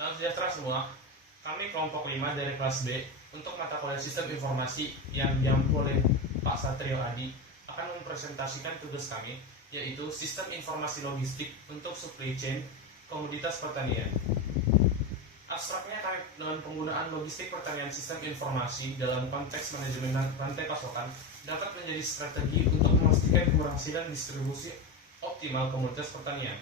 Salam sejahtera semua. Kami kelompok 5 dari kelas B untuk mata kuliah Sistem Informasi yang diampu oleh Pak Satrio Adi akan mempresentasikan tugas kami, yaitu Sistem Informasi Logistik untuk Supply Chain Komoditas Pertanian. Abstraknya kami dengan penggunaan logistik pertanian sistem informasi dalam konteks manajemen rantai pasokan dapat menjadi strategi untuk memastikan keberhasilan distribusi optimal komoditas pertanian.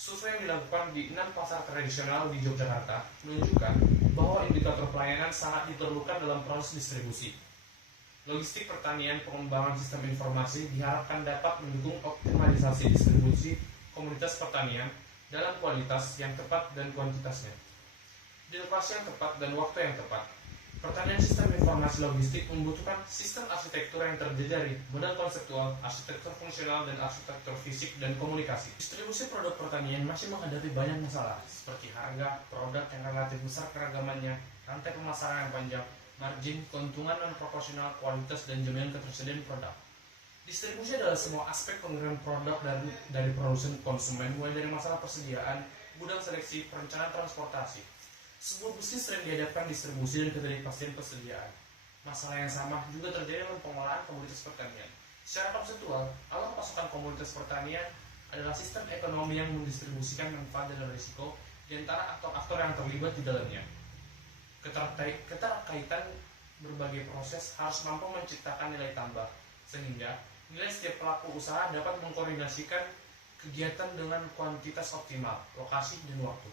Survei yang dilakukan di 6 pasar tradisional di Yogyakarta menunjukkan bahwa indikator pelayanan sangat diperlukan dalam proses distribusi. Logistik pertanian pengembangan sistem informasi diharapkan dapat mendukung optimalisasi distribusi komoditas pertanian dalam kualitas yang tepat dan kuantitasnya, di lokasi yang tepat dan waktu yang tepat. Pertanian sistem informasi logistik membutuhkan sistem arsitektur yang terdiri dari model konseptual, arsitektur fungsional, dan arsitektur fisik dan komunikasi. Distribusi produk pertanian masih menghadapi banyak masalah, seperti harga, produk yang relatif besar keragamannya, rantai pemasaran yang panjang, margin, keuntungan non proporsional, kualitas, dan jaminan ketersediaan produk. Distribusi adalah semua aspek pengiriman produk dari produsen ke konsumen, mulai dari masalah persediaan, gudang seleksi, perencanaan transportasi. Sebuah bisnis sering dihadapkan distribusi dan ketidakpastian persediaan. Masalah yang sama juga terjadi dalam pengolahan komoditas pertanian. Secara konseptual, alat pasokan komoditas pertanian adalah sistem ekonomi yang mendistribusikan manfaat dan risiko di antara aktor-aktor yang terlibat di dalamnya. Keterkaitan berbagai proses harus mampu menciptakan nilai tambah, sehingga nilai setiap pelaku usaha dapat mengkoordinasikan kegiatan dengan kuantitas optimal, lokasi, dan waktu.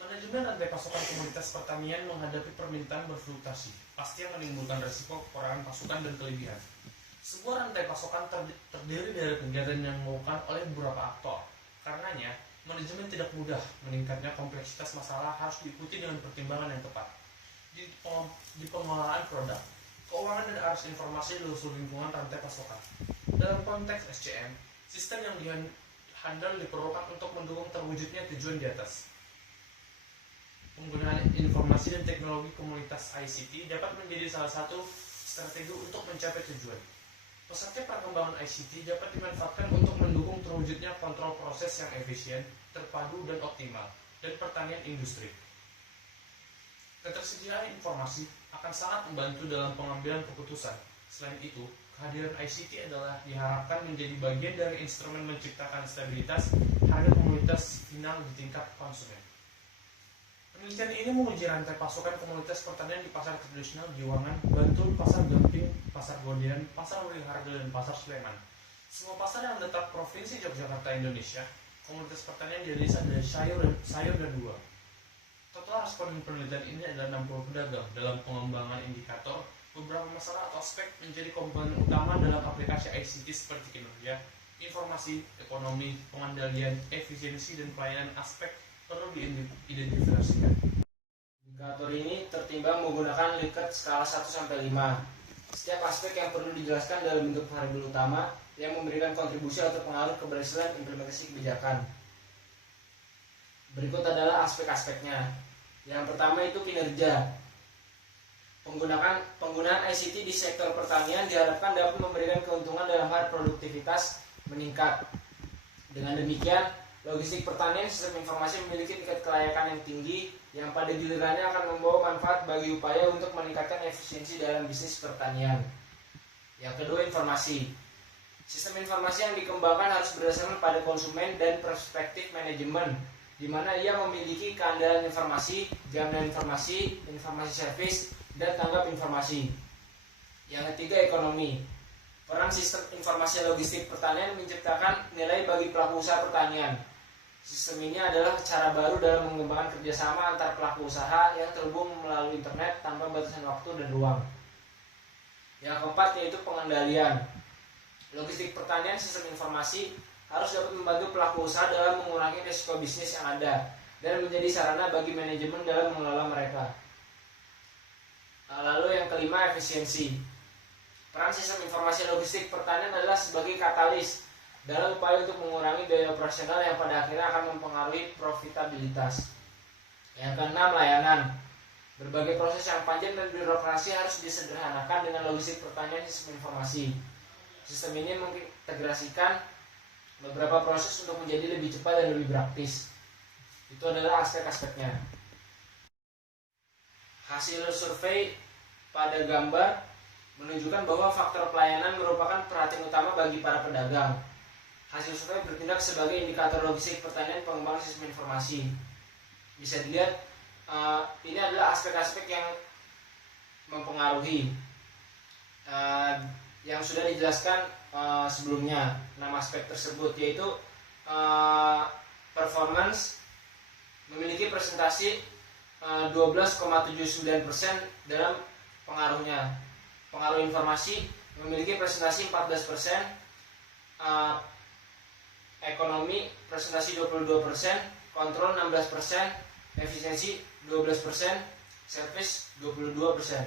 Manajemen rantai pasokan komoditas pertanian menghadapi permintaan berfluktuasi, pasti yang menimbulkan risiko kekurangan pasokan dan kelebihan. Sebuah rantai pasokan terdiri dari kegiatan yang dilakukan oleh beberapa aktor. Karenanya, manajemen tidak mudah. Meningkatnya kompleksitas masalah harus diikuti dengan pertimbangan yang tepat. Di pengelolaan produk, keuangan dan arus informasi di seluruh lingkungan rantai pasokan. Dalam konteks SCM, sistem yang dihandle diperlukan untuk mendukung terwujudnya tujuan di atas. Penggunaan informasi dan teknologi komunitas ICT dapat menjadi salah satu strategi untuk mencapai tujuan. Pesatnya perkembangan ICT dapat dimanfaatkan untuk mendukung terwujudnya kontrol proses yang efisien, terpadu, dan optimal, dan pertanian industri. Ketersediaan informasi akan sangat membantu dalam pengambilan keputusan. Selain itu, kehadiran ICT adalah diharapkan menjadi bagian dari instrumen menciptakan stabilitas harga komoditas final di tingkat konsumen. Penelitian ini menguji rantai pasokan komoditas pertanian di pasar tradisional Giwangan, Bantul, Pasar Gamping, Pasar Godean, Pasar Wringharjo, dan Pasar Sleman. Semua pasar yang terletak Provinsi Yogyakarta, Indonesia, komoditas pertanian dirilis dari sayur dan buah. Total responden penelitian ini adalah 60 pedagang. Dalam pengembangan indikator, beberapa masalah atau aspek menjadi komponen utama dalam aplikasi ICT seperti kinerja, informasi, ekonomi, pengendalian, efisiensi, dan pelayanan aspek perlu diidentifikasikan. Indikator ini tertimbang menggunakan Likert skala 1-5. Setiap aspek yang perlu dijelaskan dalam bentuk variabel utama yang memberikan kontribusi atau pengaruh keberhasilan implementasi kebijakan. Berikut adalah aspek-aspeknya. Yang pertama itu kinerja. Penggunaan ICT di sektor pertanian diharapkan dapat memberikan keuntungan dalam hal produktivitas meningkat. Dengan demikian, logistik pertanian sistem informasi memiliki tingkat kelayakan yang tinggi yang pada gilirannya akan membawa manfaat bagi upaya untuk meningkatkan efisiensi dalam bisnis pertanian. Yang kedua, informasi. Sistem informasi yang dikembangkan harus berdasarkan pada konsumen dan perspektif manajemen, di mana ia memiliki keandalan informasi, jaminan informasi, informasi service, dan tanggap informasi. Yang ketiga, ekonomi. Peran sistem informasi logistik pertanian menciptakan nilai bagi pelaku usaha pertanian. Sistem ini adalah cara baru dalam mengembangkan kerjasama antar pelaku usaha yang terhubung melalui internet tanpa batasan waktu dan ruang. Yang keempat yaitu pengendalian. Logistik pertanian sistem informasi harus dapat membantu pelaku usaha dalam mengurangi risiko bisnis yang ada dan menjadi sarana bagi manajemen dalam mengelola mereka. Lalu yang kelima, efisiensi. Peran sistem informasi logistik pertanian adalah sebagai katalis dalam upaya untuk mengurangi biaya operasional yang pada akhirnya akan mempengaruhi profitabilitas. Yang keenam, layanan. Berbagai proses yang panjang dan birokrasi harus disederhanakan dengan logistik pertanian sistem informasi. Sistem ini mengintegrasikan beberapa proses untuk menjadi lebih cepat dan lebih praktis. Itu adalah aspek-aspeknya. Hasil survei pada gambar menunjukkan bahwa faktor pelayanan merupakan perhatian utama bagi para pedagang. Hasil survei bertindak sebagai indikator logistik pertanian pengembangan sistem informasi. Bisa dilihat ini adalah aspek-aspek yang mempengaruhi yang sudah dijelaskan sebelumnya. 6 aspek tersebut yaitu performance memiliki presentasi 12,79% dalam pengaruhnya. Pengaruh informasi memiliki presentasi 14%, ekonomi presentasi 22%, kontrol 16%, efisiensi 12%, service 22%.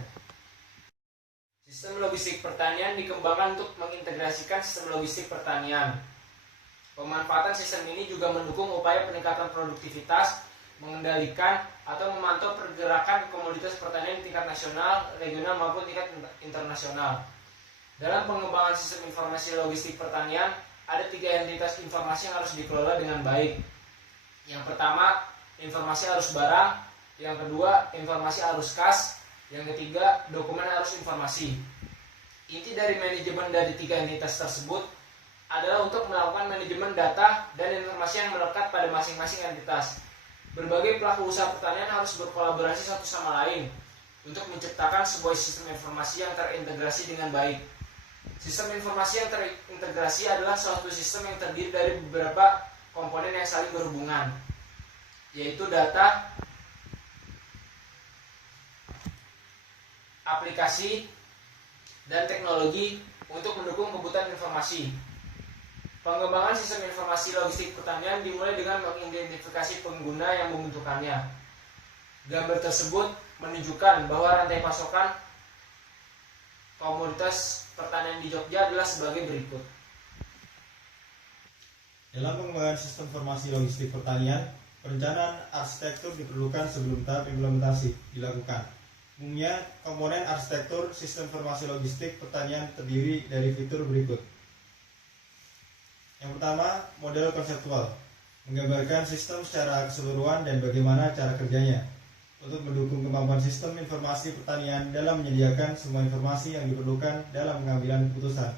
Sistem logistik pertanian dikembangkan untuk mengintegrasikan sistem logistik pertanian. Pemanfaatan sistem ini juga mendukung upaya peningkatan produktivitas, mengendalikan atau memantau pergerakan komoditas pertanian di tingkat nasional, regional maupun tingkat internasional. Dalam pengembangan sistem informasi logistik pertanian, ada 3 entitas informasi yang harus dikelola dengan baik. Yang pertama, informasi arus barang. Yang kedua, informasi arus kas. Yang ketiga, dokumen arus informasi. Inti dari manajemen dari 3 entitas tersebut adalah untuk melakukan manajemen data dan informasi yang melekat pada masing-masing entitas. Berbagai pelaku usaha pertanian harus berkolaborasi satu sama lain untuk menciptakan sebuah sistem informasi yang terintegrasi dengan baik. Sistem informasi yang terintegrasi adalah suatu sistem yang terdiri dari beberapa komponen yang saling berhubungan, yaitu data, aplikasi, dan teknologi untuk mendukung kebutuhan informasi. Pengembangan sistem informasi logistik pertanian dimulai dengan mengidentifikasi pengguna yang membutuhkannya. Gambar tersebut menunjukkan bahwa rantai pasokan komoditas pertanian di Jogja adalah sebagai berikut. Dalam pengembangan sistem informasi logistik pertanian, perencanaan arsitektur diperlukan sebelum tahap implementasi dilakukan. Umumnya, komponen arsitektur sistem informasi logistik pertanian terdiri dari fitur berikut. Yang pertama, model konseptual, menggambarkan sistem secara keseluruhan dan bagaimana cara kerjanya, untuk mendukung kemampuan sistem informasi pertanian dalam menyediakan semua informasi yang diperlukan dalam pengambilan keputusan.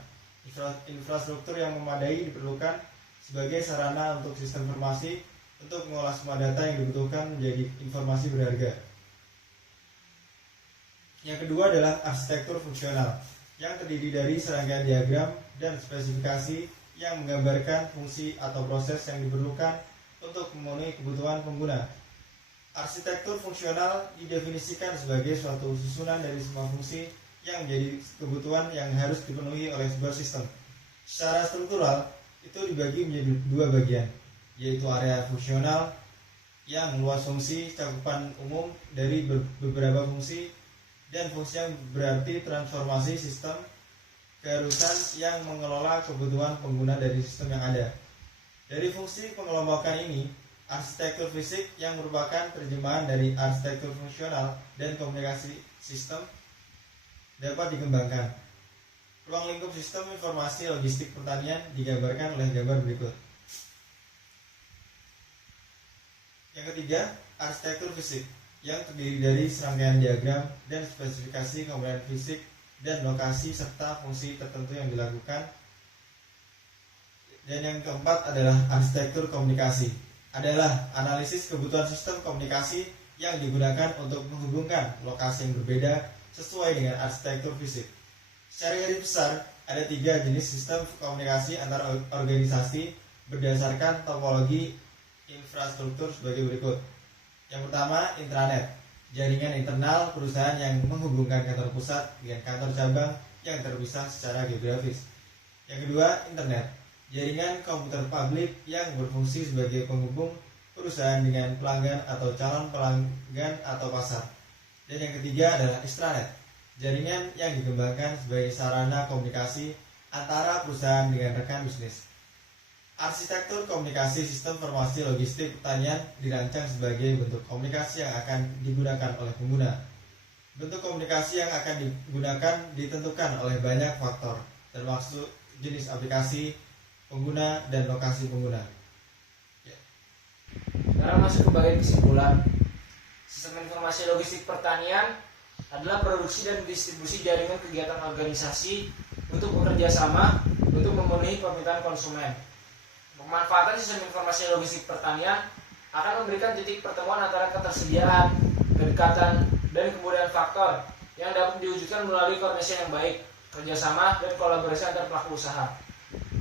Infrastruktur yang memadai diperlukan sebagai sarana untuk sistem informasi untuk mengolah semua data yang dibutuhkan menjadi informasi berharga. Yang kedua adalah arsitektur fungsional, yang terdiri dari serangkaian diagram dan spesifikasi yang menggambarkan fungsi atau proses yang diperlukan untuk memenuhi kebutuhan pengguna. Arsitektur fungsional didefinisikan sebagai suatu susunan dari semua fungsi yang menjadi kebutuhan yang harus dipenuhi oleh sebuah sistem. Secara struktural, itu dibagi menjadi 2 bagian, yaitu area fungsional yang luas fungsi cakupan umum dari beberapa fungsi, dan fungsi yang berarti transformasi sistem keharusan yang mengelola kebutuhan pengguna dari sistem yang ada. Dari fungsi pengelompokan ini, arsitektur fisik yang merupakan terjemahan dari arsitektur fungsional dan komunikasi sistem dapat dikembangkan. Ruang lingkup sistem informasi logistik pertanian digambarkan oleh gambar berikut. Yang ketiga, arsitektur fisik yang terdiri dari serangkaian diagram dan spesifikasi komponen fisik dan lokasi serta fungsi tertentu yang dilakukan. Dan yang keempat adalah arsitektur komunikasi, adalah analisis kebutuhan sistem komunikasi yang digunakan untuk menghubungkan lokasi yang berbeda sesuai dengan arsitektur fisik. Secara garis besar, ada 3 jenis sistem komunikasi antar organisasi berdasarkan topologi infrastruktur sebagai berikut. Yang pertama, intranet, jaringan internal perusahaan yang menghubungkan kantor pusat dengan kantor cabang yang terpisah secara geografis. Yang kedua, internet, jaringan komputer publik yang berfungsi sebagai penghubung perusahaan dengan pelanggan atau calon pelanggan atau pasar. Dan yang ketiga adalah extranet, jaringan yang dikembangkan sebagai sarana komunikasi antara perusahaan dengan rekan bisnis. Arsitektur komunikasi sistem informasi logistik pertanian dirancang sebagai bentuk komunikasi yang akan digunakan oleh pengguna. Bentuk komunikasi yang akan digunakan ditentukan oleh banyak faktor, termasuk jenis aplikasi, pengguna, dan lokasi pengguna. Dalam Sekarang masuk ke bagian kesimpulan. Sistem informasi logistik pertanian adalah produksi dan distribusi jaringan kegiatan organisasi untuk bekerja sama untuk memenuhi permintaan konsumen. Pemanfaatan sistem informasi logistik pertanian akan memberikan titik pertemuan antara ketersediaan, kedekatan, dan kemudahan faktor yang dapat diwujudkan melalui koordinasi yang baik, kerjasama, dan kolaborasi antar pelaku usaha.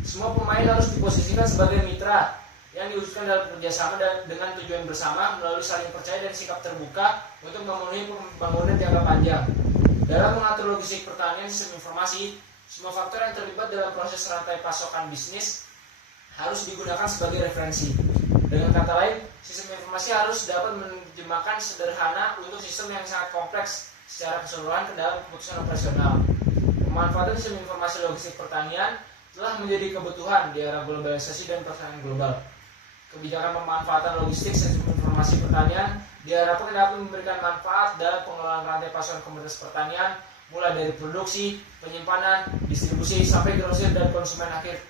Semua pemain harus diposisikan sebagai mitra yang diwujudkan dalam kerjasama dan dengan tujuan bersama melalui saling percaya dan sikap terbuka untuk memenuhi pembangunan jangka panjang. Dalam mengatur logistik pertanian sistem informasi, semua faktor yang terlibat dalam proses rantai pasokan bisnis harus digunakan sebagai referensi. Dengan kata lain, sistem informasi harus dapat menerjemahkan sederhana untuk sistem yang sangat kompleks secara keseluruhan ke dalam keputusan operasional. Pemanfaatan sistem informasi logistik pertanian telah menjadi kebutuhan di era globalisasi dan persaingan global. Kebijakan pemanfaatan logistik sistem informasi pertanian diharapkan dapat memberikan manfaat dalam pengelolaan rantai pasokan komoditas pertanian, mulai dari produksi, penyimpanan, distribusi, sampai grosir dan konsumen akhir.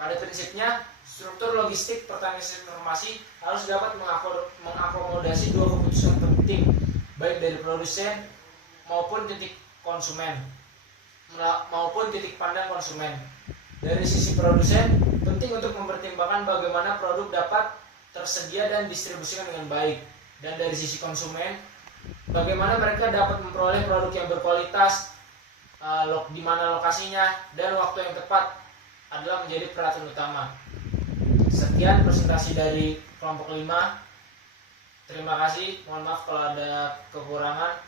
Pada prinsipnya, struktur logistik pertanian sistem informasi harus dapat mengakomodasi dua keputusan penting, baik dari produsen maupun titik konsumen, maupun titik pandang konsumen. Dari sisi produsen, penting untuk mempertimbangkan bagaimana produk dapat tersedia dan distribusikan dengan baik. Dan dari sisi konsumen, bagaimana mereka dapat memperoleh produk yang berkualitas, di mana lokasinya, dan waktu yang tepat adalah menjadi perhatian utama. Sekian presentasi dari kelompok 5. Terima kasih, mohon maaf kalau ada kekurangan.